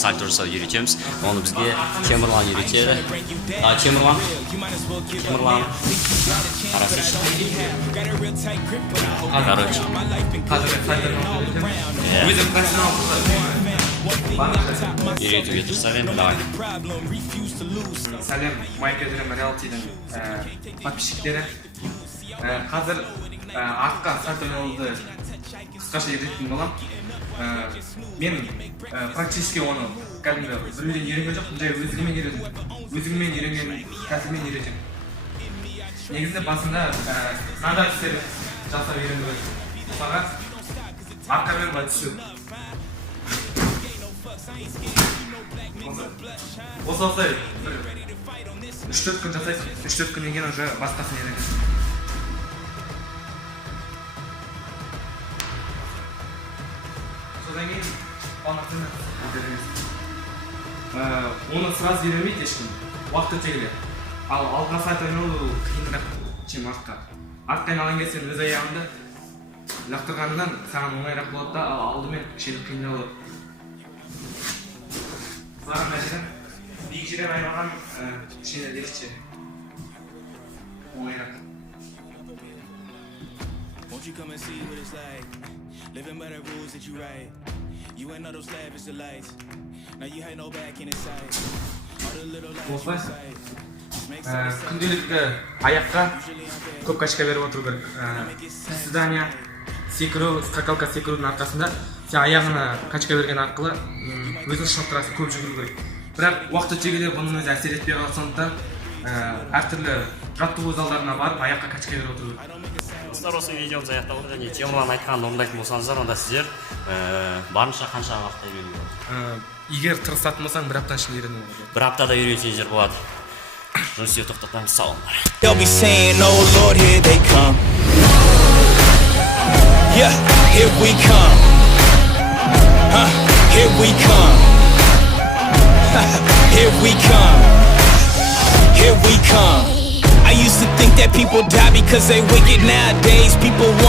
сальто жасап үйретеміз. Оны бізге Темірлан үйретеді. Темірлан. Қарасайшы. Короче. Өзім профессионалсыз. Үйретуге тырысар едім. Давай. Сәлем, Майк Эдерем Реалтидің подписчиктері. Қазір артқа сальто ойнауды қысқаша үйрететін болам. Мен практически оны кәдімгі біреуден үйренген жоқпын, жай өзіммен үйренген тәсілмен үйретемін. Негізінде басында стандарт істер жасап үйренуге. Мысалға арқамен былай түсу. Осылай 3-4 күн жасайсың, 3-4 күннен кейін уже басқасын үйренесің. Содан кейін балнақсыны үйренесің. Оны сразу үйренмейді ешкім, уақыт өте келе. Ал алдына сальто ойнау қиынырақ, чем артқа. Артқа айналған кезде сен өз аяғыңды лақтырғаннан саған оңайырақ болады да, ал алдымен кішкене қиындау болады. Саған мәселен, биік жерден айналған кішкене легче, оңайырақ. Осылай күнделікті аяққа көп качка беріп отыру керек. Приседания, секіру, скакалка секірудің арқасында сен аяғына качка берген арқылы өзің шынықтырасың, көп жүгіру керек. Бірақ уақыт өте келе бұның өзі әсер етпей қалады, сондықтан әртүрлі жаттығу залдарына барып аяққа качка беріп отыру керек. Достар, осы видеомыз аяқталды және Темірлан айтқанын орындайтын болсаңыздар, онда сіздер барынша қанша уақытта үйрену болады? Егер тырысатын болсаң, бір аптаның ішінде үйрену болады. Бір аптада үйренсеңіздер болады. Жұмыс істеуді тоқтатамыз, сау болыңдар. They'll be saying, oh Lord, here they come. Yeah, here we come. Here we come. Here we come. Here we come. I used to think that people die because they wicked. Nowadays people want